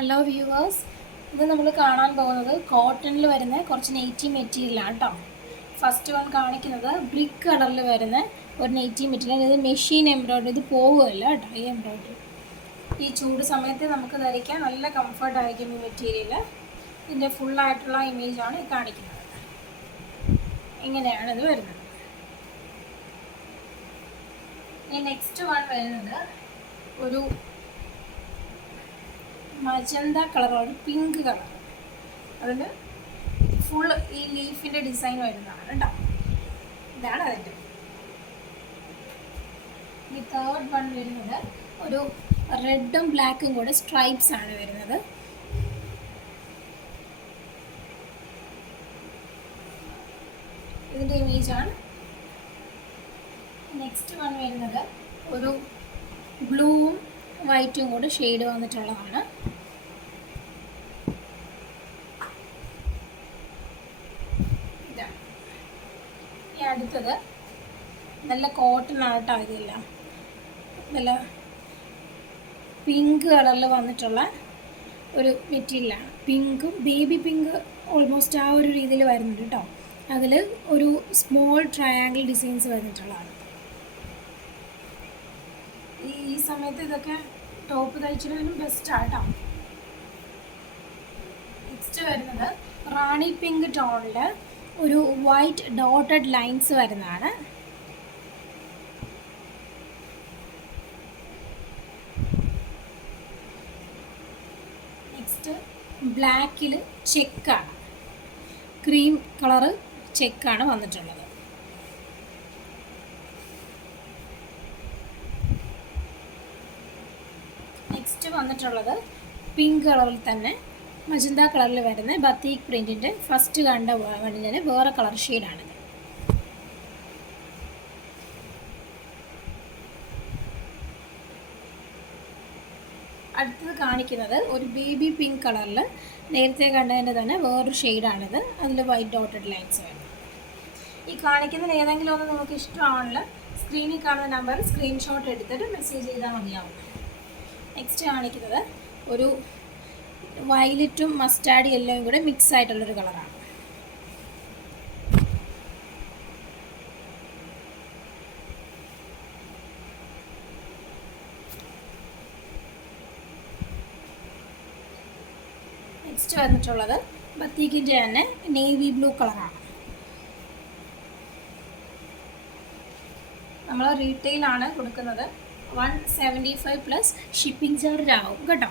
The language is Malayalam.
ഹലോ വ്യൂവേഴ്സ്, ഇത് നമ്മൾ കാണാൻ പോകുന്നത് കോട്ടണിൽ വരുന്ന കുറച്ച് നെയ്റ്റി മെറ്റീരിയലാണ് കേട്ടോ. ഫസ്റ്റ് വൺ കാണിക്കുന്നത് ബ്രിക്ക് കളറിൽ വരുന്ന ഒരു നെയ്റ്റി മെറ്റീരിയൽ. ഇത് മെഷീൻ എംബ്രോയ്ഡറി, ഇത് പോവുകയല്ല കേട്ടോ. ഈ എംബ്രോയ്ഡറി ഈ ചൂട് സമയത്ത് നമുക്ക് ധരിക്കാൻ നല്ല കംഫർട്ടായിരിക്കും ഈ മെറ്റീരിയൽ. ഇതിൻ്റെ ഫുള്ളായിട്ടുള്ള ഇമേജാണ് ഈ കാണിക്കുന്നത്. ഇങ്ങനെയാണ് ഇത് വരുന്നത്. ഈ നെക്സ്റ്റ് വൺ വരുന്നത് ഒരു മജന്ത കളറാണ്, പിങ്ക് കളർ. അതിൽ ഫുൾ ഈ ലീഫിൻ്റെ ഡിസൈൻ വരുന്നതാണ് കേട്ടോ. ഇതാണ് അതിൻ്റെ. ഈ തേർഡ് വൺ വരുന്നത് ഒരു റെഡും ബ്ലാക്കും കൂടെ സ്ട്രൈപ്സ് ആണ് വരുന്നത്. ഇതിൻ്റെ ഇമേജാണ്. നെക്സ്റ്റ് വൺ വരുന്നത് ഒരു ബ്ലൂവും വൈറ്റും കൂടെ ഷെയ്ഡ് വന്നിട്ടുള്ളതാണ്. ഇതാണ്. ഈ അടുത്തത് നല്ല കോട്ടൺ ആട്ടോ. ഇതെല്ലാം നല്ല പിങ്ക് കളറിൽ വന്നിട്ടുള്ള ഒരു മെറ്റീരിയലാണ്. പിങ്കും ബേബി പിങ്ക് ഓൾമോസ്റ്റ് ആ ഒരു രീതിയിൽ വരുന്നുണ്ട് കേട്ടോ. അതിൽ ഒരു സ്മോൾ ട്രയാങ്കിൾ ഡിസൈൻസ് വന്നിട്ടുള്ളതാണ്. ഈ സമയത്ത് ഇതൊക്കെ ടോപ്പ് തയ്ച്ചിടാനും ബെസ്റ്റാണ് കേട്ടോ. നെക്സ്റ്റ് വരുന്നത് റാണി പിങ്ക് ടോണിൽ ഒരു വൈറ്റ് ഡോട്ടഡ് ലൈൻസ് വരുന്നതാണ്. നെക്സ്റ്റ് ബ്ലാക്കിൽ ചെക്കാണ്, ക്രീം കളറ് ചെക്കാണ് വന്നിട്ടുള്ളത്. നെക്സ്റ്റ് വന്നിട്ടുള്ളത് പിങ്ക് കളറിൽ തന്നെ മജന്ത കളറിൽ വരുന്ന ബത്തീക് പ്രിൻറ്റിൻ്റെ ഫസ്റ്റ് കണ്ട വണ്ണിന് വേറെ കളർ ഷെയ്ഡാണിത്. അടുത്തത് കാണിക്കുന്നത് ഒരു ബേബി പിങ്ക് കളറിൽ നേരത്തെ കണ്ടതിൻ്റെ തന്നെ വേറൊരു ഷെയ്ഡാണിത്. അതിൽ വൈറ്റ് ഡോട്ടഡ് ലൈൻസ് വരുന്നത്. ഈ കാണിക്കുന്നതിൽ ഏതെങ്കിലും ഒന്ന് നമുക്ക് ഇഷ്ടമാണല്ലോ, സ്ക്രീനിൽ കാണുന്ന നമ്പറിൽ സ്ക്രീൻഷോട്ട് എടുത്തിട്ട് മെസ്സേജ് ചെയ്താൽ മതിയാവും. നെക്സ്റ്റ് കാണിക്കുന്നത് ഒരു വയലറ്റും മസ്റ്റാർഡ് യെല്ലോയും കൂടെ മിക്സ് ആയിട്ടുള്ളൊരു കളറാണ്. നെക്സ്റ്റ് വന്നിട്ടുള്ളത് ബത്തീക്കിൻ്റെ തന്നെ നേവി ബ്ലൂ കളറാണ്. നമ്മൾ റീറ്റെയിലാണ് കൊടുക്കുന്നത്. 175 പ്ലസ് ഷിപ്പിംഗ് ചാർജ് ആവും കേട്ടോ.